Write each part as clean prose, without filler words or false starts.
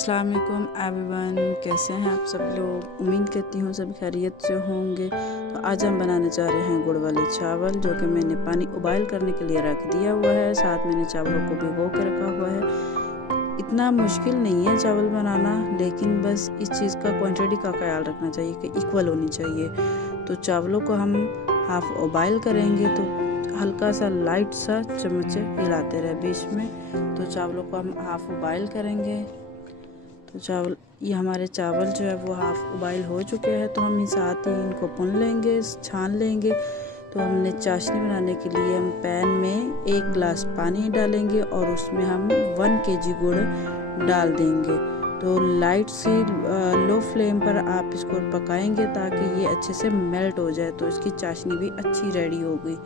अस्सलाम वालेकुम एवरीवन, कैसे हैं आप सब लोग। उम्मीद करती हूँ सब खैरियत से होंगे। तो आज हम बनाने जा रहे हैं गुड़ वाले चावल, जो कि मैंने पानी उबाल करने के लिए रख दिया हुआ है। साथ मैंने चावलों को भिगो के रखा हुआ है। इतना मुश्किल नहीं है चावल बनाना, लेकिन बस इस चीज़ का क्वांटिटी का ख्याल रखना चाहिए कि इक्वल होनी चाहिए। तो चावलों को हम हाफ उबाल करेंगे, तो हल्का सा लाइट सा चम्मच से हिलाते रहे बीच में। तो चावलों को हम हाफ उबाइल करेंगे। तो ये हमारे चावल जो है वो हाफ उबाइल हो चुके हैं। तो हम साथ ही इनको भून लेंगे, छान लेंगे। तो हमने चाशनी बनाने के लिए हम पैन में 1 गिलास पानी डालेंगे और उसमें हम 1 kg गुड़ डाल देंगे। तो लाइट सी लो फ्लेम पर आप इसको पकाएंगे ताकि ये अच्छे से मेल्ट हो जाए, तो इसकी चाशनी भी अच्छी रेडी होगी।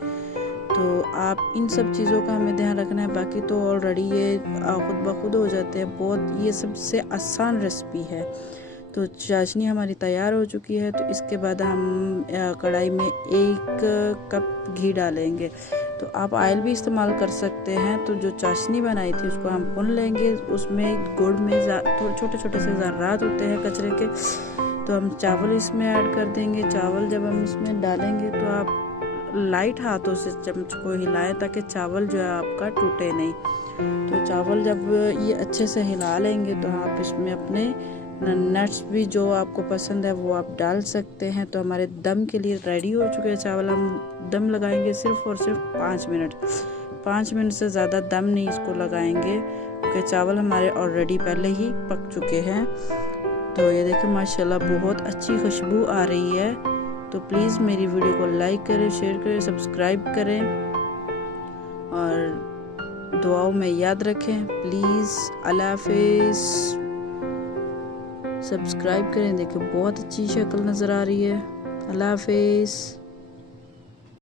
तो आप इन सब चीज़ों का हमें ध्यान रखना है। बाकी तो ऑलरेडी ये खुद ब खुद हो जाते हैं। बहुत ये सबसे आसान रेसिपी है। तो चाशनी हमारी तैयार हो चुकी है। तो इसके बाद हम कढ़ाई में 1 कप घी डालेंगे। तो आप ऑयल भी इस्तेमाल कर सकते हैं। तो जो चाशनी बनाई थी उसको हम भून लेंगे। उसमें गुड़ में छोटे छोटे से ज़र्रात होते हैं कचरे के। तो हम चावल इसमें ऐड कर देंगे। चावल जब हम इसमें डालेंगे तो आप लाइट हाथों से चम्मच को हिलाएं ताकि चावल जो है आपका टूटे नहीं। तो चावल जब ये अच्छे से हिला लेंगे तो आप इसमें अपने नट्स भी जो आपको पसंद है वो आप डाल सकते हैं। तो हमारे दम के लिए रेडी हो चुके हैं चावल। हम दम लगाएंगे सिर्फ और सिर्फ 5 मिनट। 5 मिनट से ज़्यादा दम नहीं इसको लगाएंगे, क्योंकि चावल हमारे ऑलरेडी पहले ही पक चुके हैं। तो ये देखिए माशाल्लाह बहुत अच्छी खुशबू आ रही है। तो प्लीज़ मेरी वीडियो को लाइक करें, शेयर करें, सब्सक्राइब करें और दुआओं में याद रखें प्लीज़। अल्लाह हाफिज़। सब्सक्राइब करें। देखिए बहुत अच्छी शक्ल नज़र आ रही है। अल्लाह हाफिज़।